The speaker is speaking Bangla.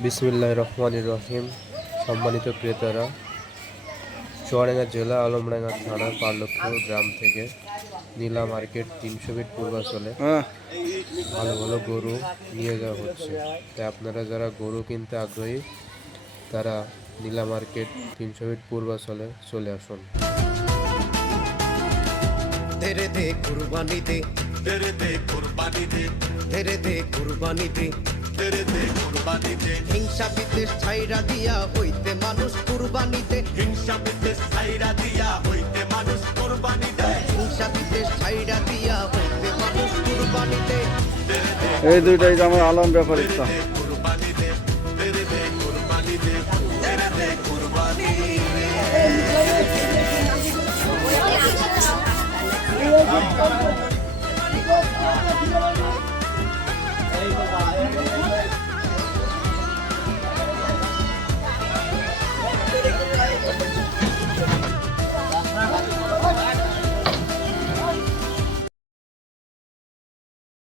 বিসমিল্লাহির রহমানির রহিম। সম্মানিত ক্রেতারা, চুয়াডাঙ্গা জেলা আলমডাঙ্গা থানা পারলক্ষপুর গ্রাম থেকে নীলা মার্কেট 300 ফিট পূর্বাচলে ভালো ভালো গরু নিয়ে যাওয়া হচ্ছে। তাই আপনারা যারা গরু কিনতে আগ্রহী তারা নীলা মার্কেট 300 ফিট পূর্বাচলে চলে আসুন। तेरे दे कुर्बानी दे, तेरे दे कुर्बानी दे, तेरे दे कुर्बानी दे, तेरे दे कुर्बानी दे। हिंसा विद्वेष ছাইরা দিয়া হইতে মানুষ কুরবানি দে, হিংসা বিদ্বেষ ছাইরা দিয়া হইতে মানুষ কুরবানি দে, হিংসা বিদ্বেষ ছাইরা দিয়া হইতে মানুষ কুরবানি দে। এই দুইটাই যে আমার আলম ব্যাপারী তা কুরবানি দে, তেরে দে কুরবানি দে, তেরে দে কুরবানি দে।